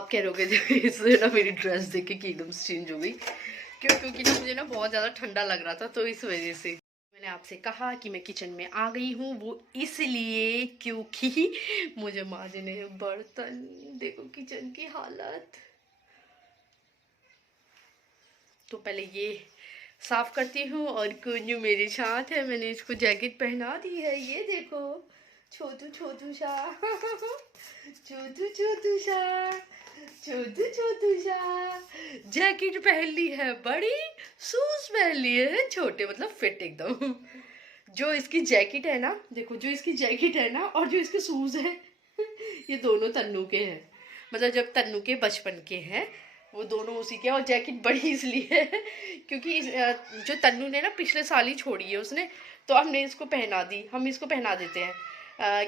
आप कह रहे हो इससे ना मेरी ड्रेस देख के एकदम चेंज हो गई। क्योंकि ना मुझे ना बहुत ज़्यादा ठंडा लग रहा था, तो इस वजह से मैंने आपसे कहा कि मैं किचन में आ गई हूँ, वो इसलिए क्योंकि मुझे मांजने हैं बर्तन। देखो किचन की हालत। तो पहले ये साफ करती हूँ और कुंजू मेरे साथ है। मैंने इसको जैकेट पहना दी है, ये देखो छोटू छोटू सा छोटू छोटू सा छोटू छोटू सा जैकेट पहन ली है बड़ी, शूज पहन लिए है छोटे, मतलब फिट एकदम। जो इसकी जैकेट है ना, देखो जो इसकी जैकेट है ना और जो इसके शूज है ये दोनों तन्नू के हैं। मतलब जब तन्नू के बचपन के हैं वो दोनों उसी के। और जैकेट बड़ी इसलिए है क्योंकि जो तन्नू ने ना पिछले साल ही छोड़ी है उसने, तो हमने इसको पहना दी। हम इसको पहना देते हैं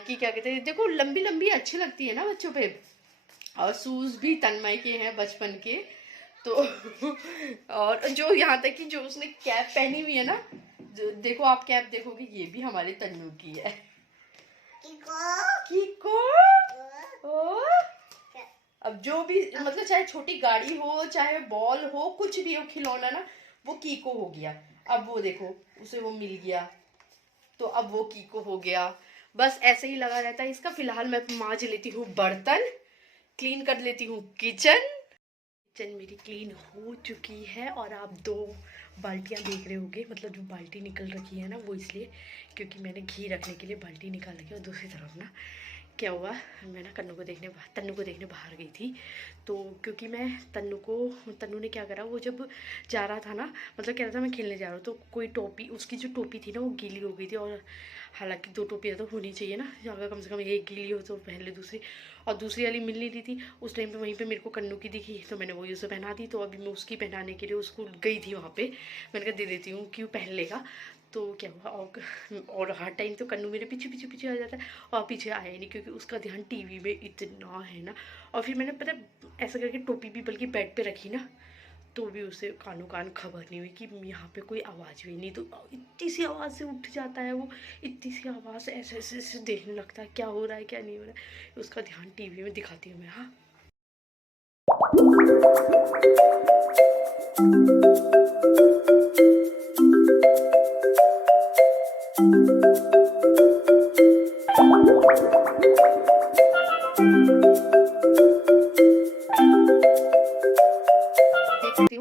कि क्या कहते हैं, देखो लंबी लंबी अच्छी लगती है ना बच्चों पे। और शूज भी तन्मय के हैं बचपन के। तो और जो यहाँ तक कि जो उसने कैप पहनी हुई है ना, जो देखो आप कैप देखोगे ये भी हमारे तन्नू की है। कीको ओ अब जो भी मतलब चाहे छोटी गाड़ी हो चाहे बॉल हो कुछ भी हो खिलौना ना, वो कीको हो गया। अब वो देखो उसे वो मिल गया तो अब वो कीको हो गया। बस ऐसे ही लगा रहता है इसका। फिलहाल मैं मांज लेती हूँ बर्तन, क्लीन कर लेती हूँ किचन। किचन मेरी क्लीन हो चुकी है और आप 2 बाल्टियाँ देख रहे होंगे। मतलब जो बाल्टी निकल रखी है ना वो इसलिए क्योंकि मैंने घी रखने के लिए बाल्टी निकाल रखी है। और दूसरी तरफ ना क्या हुआ, मैं ना तन्नू को देखने बाहर गई थी। तो क्योंकि मैं तन्नू ने क्या करा, वो जब जा रहा था ना, मतलब कह रहा था मैं खेलने जा रहा हूँ, तो कोई टोपी, उसकी जो टोपी थी ना वो गीली हो गई थी। और हालांकि 2 टोपियाँ तो होनी चाहिए ना, अगर कम से कम एक गीली हो तो पहन ले दूसरी। और दूसरी वाली मिल नहीं रही थी उस टाइम पे। वहीं पे मेरे को कन्नू की दिखी तो मैंने वही उसे पहना दी। तो अभी मैं उसकी पहनाने के लिए उसको गई थी वहाँ पे। मैंने कहा दे देती हूँ, क्यों पहन लेगा। तो क्या हुआ, और हर टाइम तो कन्नू मेरे पीछे पीछे पीछे आ जाता है और पीछे आया ही नहीं क्योंकि उसका ध्यान टीवी में इतना है ना। और फिर मैंने पता ऐसा करके टोपी भी बल्कि बेड पे रखी ना, तो भी उसे कानों कान खबर नहीं हुई कि यहाँ पे कोई आवाज़ भी नहीं। तो इतनी सी आवाज़ से उठ जाता है वो, इतनी सी आवाज़ से ऐसे ऐसे ऐसे देखने लगता है क्या हो रहा है क्या नहीं हो रहा है। उसका ध्यान टीवी में दिखाती हूँ मैं। हाँ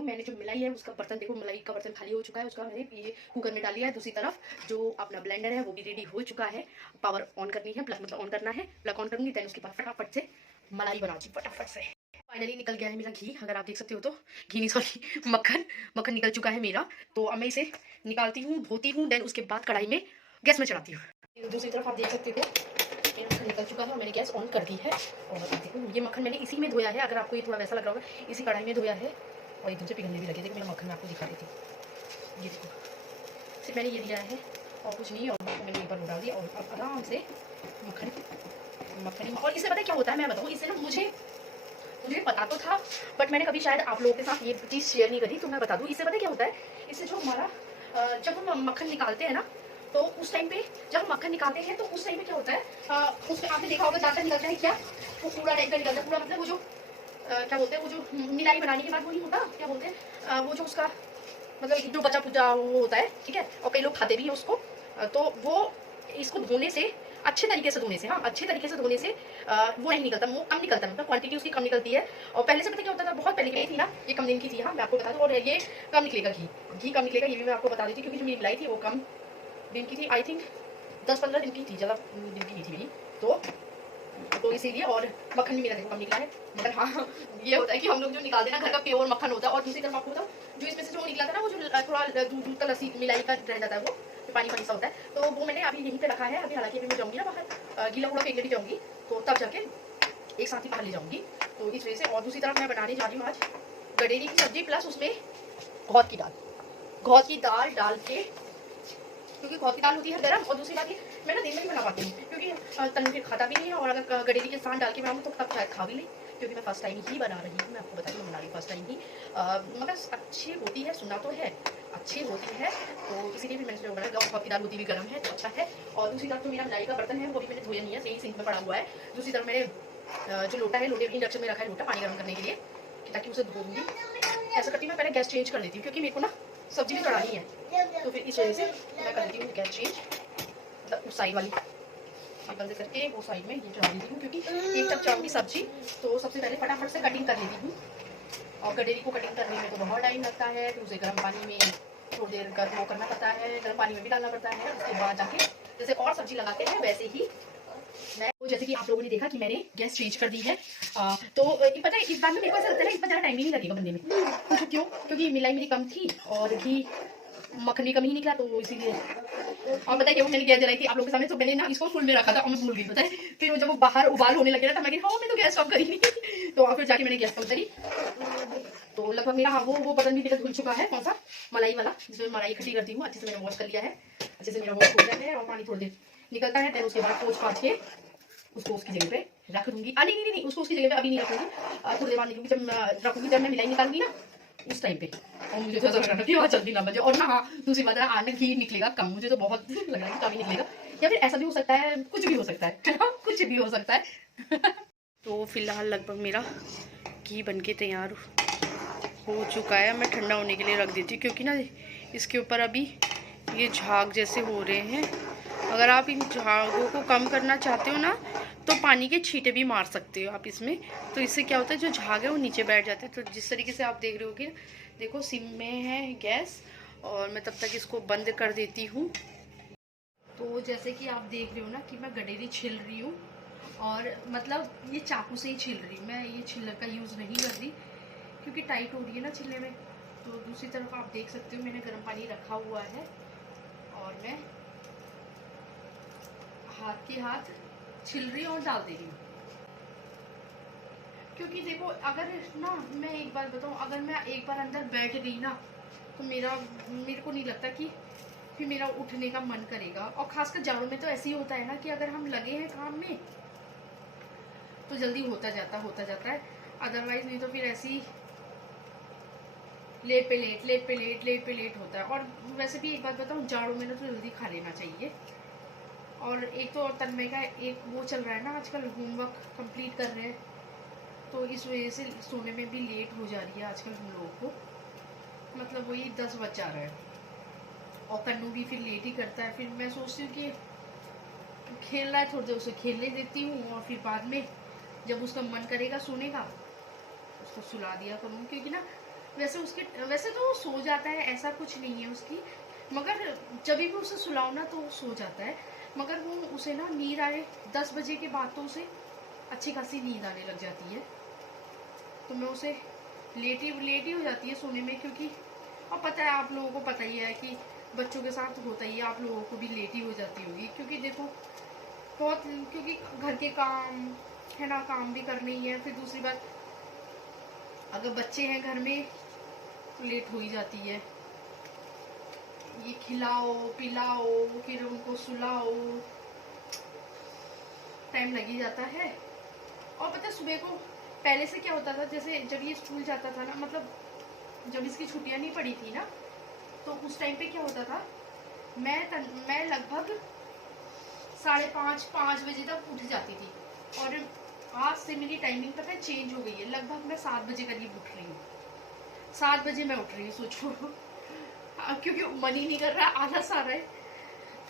मैंने जो मलाई है उसका बर्तन देखो, मलाई का बर्तन खाली हो चुका है। उसका मैंने ये कुकर में डाल लिया है। दूसरी तरफ जो अपना ब्लेंडर है वो भी रेडी हो चुका है। पावर ऑन करनी है, प्लग मतलब ऑन करना है। प्लग ऑन करूंगी देन उसके बाद फटाफट से मलाई बनाऊंगी फटाफट से। फाइनली निकल गया है मेरा घी, अगर आप देख सकते हो तो। घी नहीं सॉरी मक्खन निकल चुका है मेरा। तो अब मैं इसे निकालती हूँ, धोती हूँ, देन उसके बाद कढ़ाई में गैस में चढ़ाती हूँ। दूसरी तरफ आप देख सकते हो मेरा मक्खन निकल चुका है और मैंने गैस ऑन कर दी है। और देखो ये मक्खन मैंने इसी में धोया है, अगर आपको ये थोड़ा वैसा लग रहा होगा, इसी कढ़ाई में धोया है। और एकदम से पिघलने भी लगे। देखो मेरा मक्खन मैं आपको दिखा देती हूँ, ये देखो सिर्फ मैंने ये लिया है और कुछ नहीं। और मैंने एक बार डाल दिया और अब आराम से मक्खन। और इससे पता है क्या होता है, मैं बताऊँ, इससे ना मुझे पता तो था बट मैंने कभी शायद आप लोगों के साथ ये चीज़ शेयर नहीं करी, तो मैं बता दूँ। इससे पता है क्या होता है, इससे जो हमारा जब हम मक्खन निकालते हैं ना, तो उस टाइम पे जब हम मक्खन निकालते हैं तो उस टाइम पे क्या होता है, उसमें आपने देखा होगा ज़्यादा निकलता है क्या, वो पूरा टाइप का निकलता है। पूरा मतलब वो जो क्या बोलते हैं, वो जो मिलाई बनाने के बाद वो नहीं होता, क्या बोलते हैं, वो जो उसका मतलब जो बचा पूजा वो होता है, ठीक है। और कई लोग खाते भी हैं उसको। तो वो इसको धोने से, अच्छे तरीके से धोने से, हाँ अच्छे तरीके से धोने से वो नहीं निकलता, वो कम निकलता है, मतलब क्वांटिटी उसकी कम निकलती है। और पहले से पता क्या होता था, बहुत पहले की थी ना, ये कम दिन की थी, हाँ मैं आपको बता दूँ। और ये कम निकलेगा घी कम निकलेगा, ये भी मैं आपको बता देती हूँ। क्योंकि जो मेरी मिलाई थी वो कम दिन की थी, आई थिंक 10-15 दिन की थी, ज़्यादा दिन की नहीं थी मेरी। तो इसीलिए। और मक्खन भी मेरा देखो कम निकला है। मगर हाँ ये होता है कि हम लोग जो निकालते हैं ना घर का प्योर मक्खन होता है। और दूसरी तरफ आपको बताऊँ, जो इसमें से जो निकला था ना, वो जो थोड़ा दूध का लस्सी मिलाई का रह जाता है, वो पानी सा होता है, तो वो मैंने अभी यहीं पे रखा है। अभी हालांकि अभी मैं जाऊँगी ना बाहर, गीला कूड़ा फेंकने भी जाऊँगी, तो तब जाके एक साथ ही बाहर ले जाऊँगी, तो इस वजह से। और दूसरी तरफ मैं बनाने जा रही हूँ आज गडेरी की सब्जी, प्लस उसमें घौत की दाल डाल के, क्योंकि घौत की दाल होती है गर्म। और दूसरी बात ये मैं ना दिन में ही बना पाती हूँ, क्योंकि तन्नू के खाता भी नहीं है। और अगर गडेरी के साथ डाल के बनाऊँ तो तब शायद खा भी नहीं, क्योंकि मैं फर्स्ट टाइम ही बना रही हूँ। मैं आपको बता रही हूँ, बना रही हूँ फर्स्ट टाइम ही। मगर अच्छी होती है, सुना तो है अच्छी होती है, तो इसीलिए भी मैंने जो बनाया। घौत की दाल होती भी गर्म है तो अच्छा है। और दूसरी तरफ तो मेरा मलाई का बर्तन है, वो भी मैंने धोया नहीं है, सही सिंक में पड़ा हुआ है। दूसरी तरफ मैंने जो लोटा है, लोटे इंडक्शन में रखा है लोटा पानी गर्म करने के लिए, ताकि उसे धो दूँगी। ऐसा करती हूँ मैं, पहले गैस चेंज कर देती हूँ क्योंकि मेरे को ना सब्जी भी चढ़ानी है, तो फिर इस वजह से मैं कर देती हूँ गैस चेंज, मतलब उस साइड वाली बंद करके वो साइड में ये चढ़ा देती हूँ, क्योंकि एक तक चढ़ाऊँगी सब्जी तो सबसे पहले फटाफट से कटिंग कर लेती हूँ। और गडेरी को कटिंग करने में तो बहुत टाइम लगता है, फिर उसे गर्म पानी में थोड़ी देर वो करना पड़ता है, गर्म पानी में भी डालना पड़ता है। उसके बाद जाके जैसे और सब्जी लगाते हैं वैसे ही मैं, जैसे कि आप लोगों ने देखा कि मैंने गैस चेंज कर दी है। तो पता है इस बार में मेरे को ऐसा लगता है ना, इस बार ज़्यादा टाइम ही नहीं लगेगा बनने में। तो क्यों? क्योंकि मिलाई मेरी कम थी और घी मखनी कम ही निकला, तो इसीलिए। और पता है कि वो मैंने गैस जलाई थी आप लोगों के सामने, तो मैंने ना इसको फुल में रखा था और मैं भूल गई, पता है। फिर जब वो बाहर उबाल होने लगे ना, तब मैं हाँ मैं तो गैस कम करी नहीं तो फिर जाके मैंने गैस कम करी। तो लगभग मेरा हाँ वो बर्तन भी मेरा धुल चुका है, कौन सा मलाई वाला जिसमें मलाई इकट्ठी करती हूँ, अच्छे से मैंने वॉश कर लिया है। अच्छे से मेरा वॉश हो गया है और पानी थोड़ी देर निकलता है, फिर उसके बाद पोंछ पाछ के उसको उसकी जगह पे रख दूंगी। नहीं, उसको उसकी जगह पे अभी नहीं रखूंगी, थोड़ी देर बाद निकलूंगी, जब रखूंगी जब मैं मिलाई निकालूंगी ना उस टाइम पे। और मुझे तो ऐसा लग रहा था कि जल्दी ना बजे। और ना हाँ दूसरी बात है, आने घी निकलेगा कम, मुझे तो बहुत लग रहा है कि कम ही निकलेगा, या फिर ऐसा भी हो सकता है, कुछ भी हो सकता है कुछ भी हो सकता है तो फिलहाल लगभग मेरा घी बन के तैयार हो चुका है। मैं ठंडा होने के लिए रख देती हूँ, क्योंकि ना इसके ऊपर अभी ये झाग जैसे हो रहे हैं। अगर आप इन झागों को कम करना चाहते हो ना, तो पानी के छींटे भी मार सकते हो आप इसमें, तो इससे क्या होता है जो झाग है वो नीचे बैठ जाते हैं। तो जिस तरीके से आप देख रहे होगे, देखो सिम में है गैस, और मैं तब तक इसको बंद कर देती हूँ। तो जैसे कि आप देख रहे हो ना कि मैं गडेरी छिल रही हूँ, और मतलब ये चाकू से ही छिल रही हूँ मैं, ये छिलर का यूज़ नहीं कर रही क्योंकि टाइट हो रही है ना छिलने में। तो दूसरी तरफ आप देख सकते हो मैंने गर्म पानी रखा हुआ है, और मैं हाथ के हाथ छिल रही हूँ और डाल दे रही हूँ। क्योंकि देखो अगर ना मैं एक बार बताऊँ, अगर मैं एक बार अंदर बैठ गई ना, तो मेरे को नहीं लगता कि फिर मेरा उठने का मन करेगा। और खासकर जाड़ों में तो ऐसे ही होता है ना कि अगर हम लगे हैं काम में तो जल्दी होता जाता है, अदरवाइज नहीं तो फिर ऐसे ही लेट पे लेट होता है। और वैसे भी एक बात बताऊँ, जाड़ों में ना तो जल्दी खा लेना चाहिए। और एक तो तन्मय का एक वो चल रहा है ना आजकल, होमवर्क कंप्लीट कर रहे हैं, तो इस वजह से सोने में भी लेट हो जा रही है आजकल हम लोगों को, मतलब वही 10 बज जा रहा है। और कन्नू भी फिर लेट ही करता है। फिर मैं सोचती हूँ कि खेल रहा है थोड़ी देर उसे खेलने देती हूँ, और फिर बाद में जब उसका मन करेगा सोने का उसको सुला दिया करूँ। क्योंकि ना वैसे तो वो सो जाता है, ऐसा कुछ नहीं है उसकी, मगर जब भी उसे सुलाओ ना तो वो सो जाता है। मगर वो उसे ना नींद आए 10 बजे के बाद तो उसे अच्छी खासी नींद आने लग जाती है, तो मैं उसे लेट ही हो जाती है सोने में। क्योंकि और पता है आप लोगों को पता ही है कि बच्चों के साथ होता ही है, आप लोगों को भी लेट ही हो जाती होगी। क्योंकि देखो बहुत, क्योंकि घर के काम है ना, काम भी करने ही है। फिर दूसरी बात अगर बच्चे हैं घर में तो लेट हो ही जाती है, ये खिलाओ पिलाओ फिर उनको सुलाओ, टाइम लग ही जाता है। और पता है सुबह को पहले से क्या होता था, जैसे जब ये स्कूल जाता था ना, मतलब जब इसकी छुट्टियां नहीं पड़ी थी ना, तो उस टाइम पे क्या होता था, मैं लगभग 5:30 बजे तक उठ जाती थी। और आज से मेरी टाइमिंग पता है चेंज हो गई है, लगभग मैं 7 बजे करीब उठ रही हूँ। 7 बजे मैं उठ रही हूँ, सोचो क्योंकि मन ही नहीं कर रहा है, आलस आ रहा है।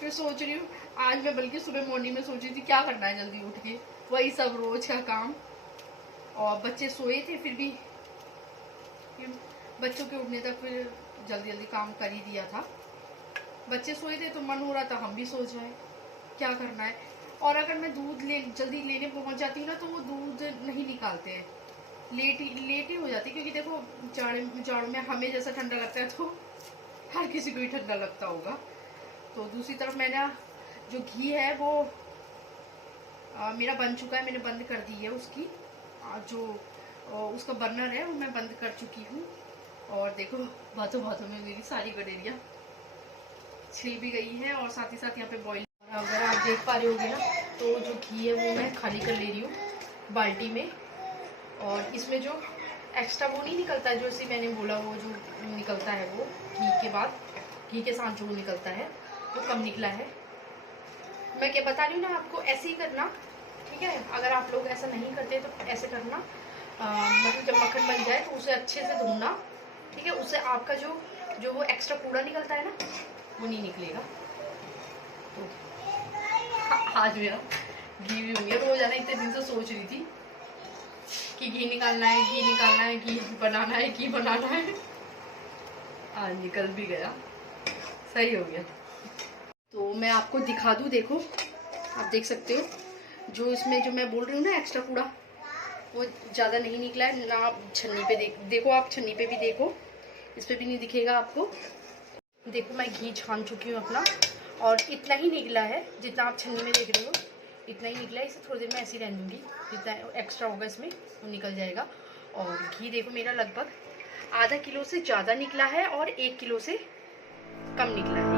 फिर सोच रही हूँ आज मैं बल्कि सुबह मॉर्निंग में सोच रही थी क्या करना है जल्दी उठ के, वही सब रोज का काम। और बच्चे सोए थे फिर भी बच्चों के उठने तक फिर जल्दी जल्दी काम कर ही दिया था। बच्चे सोए थे तो मन हो रहा था हम भी सो जाए, क्या करना है। और अगर मैं दूध जल्दी लेने पहुंच जाती हूँ ना, तो वो दूध नहीं निकालते हैं, लेट ही हो जाती है। क्योंकि देखो जाड़ों में हमें जैसा ठंडा लगता है तो हर किसी को ही ठंडा लगता होगा। तो दूसरी तरफ मैंने जो घी है वो मेरा बन चुका है, मैंने बंद कर दी है उसकी जो उसका बर्नर है वो मैं बंद कर चुकी हूँ। और देखो बातों बातों में मेरी सारी गडेरिया छिल भी गई है, और साथ ही साथ यहाँ पे बॉईल। अगर आप देख पा रहे होगे ना, तो जो घी है वो मैं खाली कर ले रही हूँ बाल्टी में। और इसमें जो एक्स्ट्रा वो नहीं निकलता, जो इसी मैंने बोला वो जो निकलता है वो घी के बाद, घी के साथ जो निकलता है वो कम निकला है। मैं क्या बता रही हूँ ना आपको, ऐसे ही करना ठीक है। अगर आप लोग ऐसा नहीं करते तो ऐसे करना, मतलब जब मक्खन बन जाए तो उसे अच्छे से धोना, ठीक है। उससे आपका जो वो एक्स्ट्रा कूड़ा निकलता है ना, वो नहीं निकलेगा। तो आज मेरा घी भी हो गया। रोजाना इतने दिन से सोच रही थी कि घी निकालना है, घी निकालना है, घी बनाना है, घी बनाना है। आज निकल भी गया, सही हो गया। तो मैं आपको दिखा दूँ, देखो आप देख सकते हो, जो इसमें जो मैं बोल रही हूँ ना एक्स्ट्रा कूड़ा, वो ज़्यादा नहीं निकला है ना। आप छन्नी पे देखो, आप छन्नी पे भी देखो, इस पर भी नहीं दिखेगा आपको। देखो मैं घी छान चुकी हूँ अपना, और इतना ही निकला है जितना आप छन्नी में देख रहे हो, इतना ही निकला है। इसे थोड़ी देर में ऐसे ही रहने दूँगी, जितना एक्स्ट्रा होगा इसमें वो निकल जाएगा। और घी देखो मेरा लगभग आधा किलो से ज़्यादा निकला है और 1 किलो से कम निकला है।